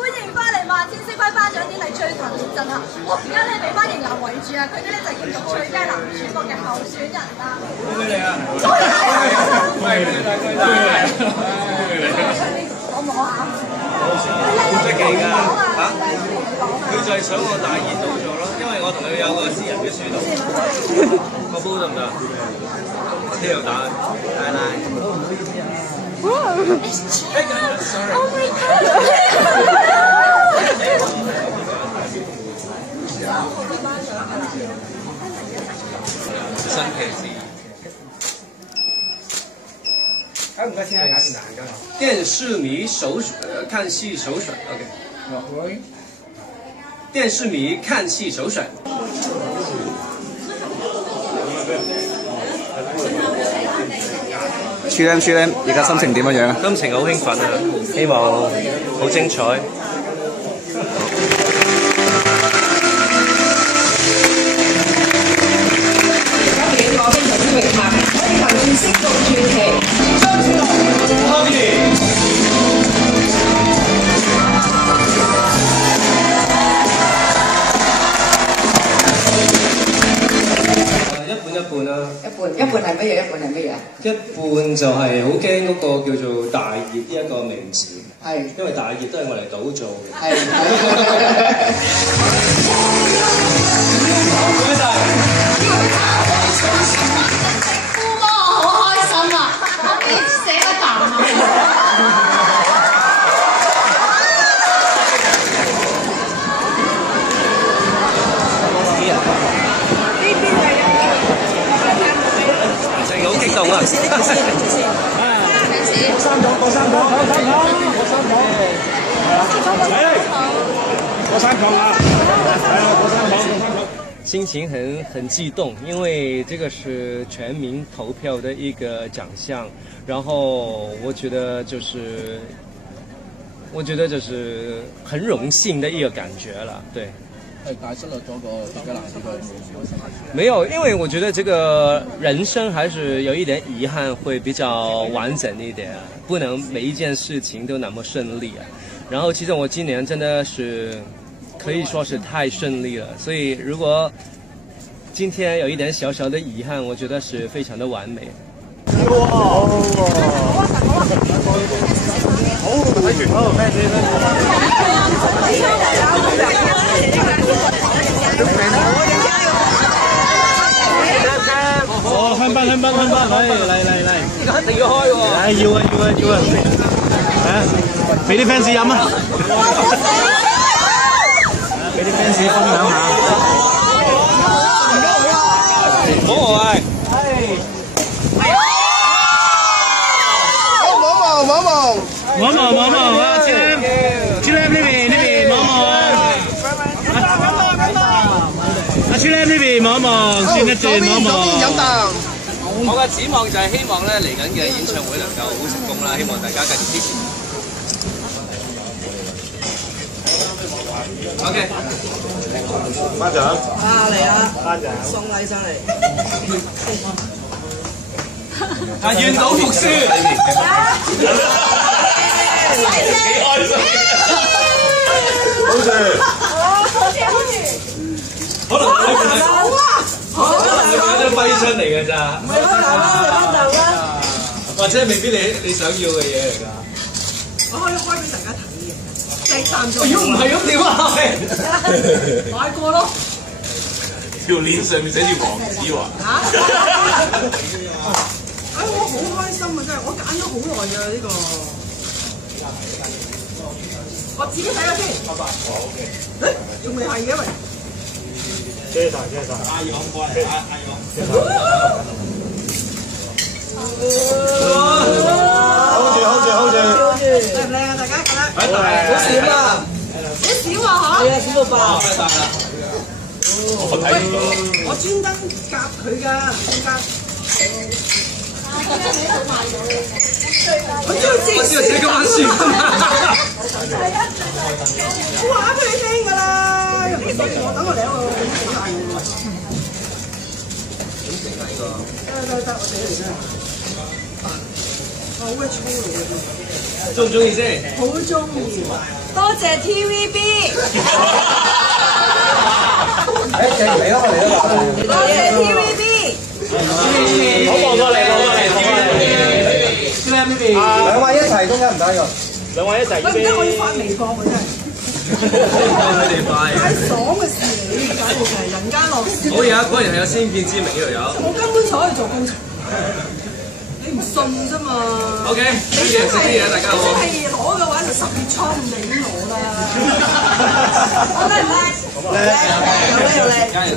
歡迎翻嚟萬千星輝頒獎典禮最頭列陣啊！我而家咧俾班型男圍住啊，佢哋咧就叫做最佳男主角嘅候選人啦。恭喜你啊！我摸下。好出奇㗎嚇！佢就係想我大熱倒咗咯，因為我同佢有個私人嘅樹洞。個煲得唔得？呢度打奶奶。新奇事。唔該先啊，打電話㗎。電視迷看戲首選 ，OK。電視迷看戲首選。Chilem，而家心情點樣啊？心情好興奮啊！希望好精彩。今年我非常之榮幸，可以憑住星座傳奇張子龍。一半啦，一半係乜嘢？一半係乜嘢？一半就係好驚嗰個叫做大熱呢一個名字，係因為大熱都係我嚟賭做嘅。係。唔該晒。食夫喎，好開心啊！可唔可以寫一啖啊？好激動啊！心情很激動，因為這個是全民投票的一個獎項，然後我覺得就是很榮幸的一個感覺了，對。但係失落咗個最佳男主角，沒有，因為我覺得這個人生還是有一點遺憾，會比較完整一點，不能每一件事情都那麼順利。然後其實我今年真的是可以說是太順利了，所以如果今天有一點小小的遺憾，我覺得是非常的完美。哦，香檳，嚟，呢個一定要開喎！要啊！俾啲 fans 飲啊！俾啲 fans 分享下。好可愛。望啊！Chilem 呢邊望啊！阿 Chilem 呢邊望，轉一轉望。我嘅指望就係希望咧嚟緊嘅演唱會能夠好成功啦，希望大家繼續支持。OK。班長。嚟啊！班長。送禮上嚟。願賭服輸。幾開心。好似。可能係張揮春嚟嘅咋，或者未必你想要嘅嘢嚟㗎。我可以開俾大家睇嘅，隻啖咗。如果唔係咁點啊？買過咯。條鏈上面寫住黃子華。我好開心啊！真係，我揀咗好耐㗎呢個。我自己睇下先。誒，仲未係嘅喂。謝晒。阿勇過嚟，阿勇。好住。靚唔靚啊？大家覺得？好閃啊！好少啊嚇！係啊，少到爆。太大啦！我專登夾佢㗎，專登。我知道自己咁玩算。我話俾你聽㗎啦，我等我嚟我整大㗎喎。得，我自己嚟先。好鬼粗魯嘅。中唔中意先？好中意，多謝 TVB。嚟咯，多謝 TVB。好望過嚟，TVB。兩位一齊中間唔得㗎。兩位一齊。喂，唔得，我要發微博喎，真係。佢哋快。太爽嘅事嚟，呢簡直係人間樂事。好嘢啊！果然係有先見之明呢度有。我根本就可以做高層。你唔信啫嘛 ？OK，食啲嘢，大家好。你真係攞嘅話就10月初5就已經攞啦。我叻唔叻？叻，有叻。加油！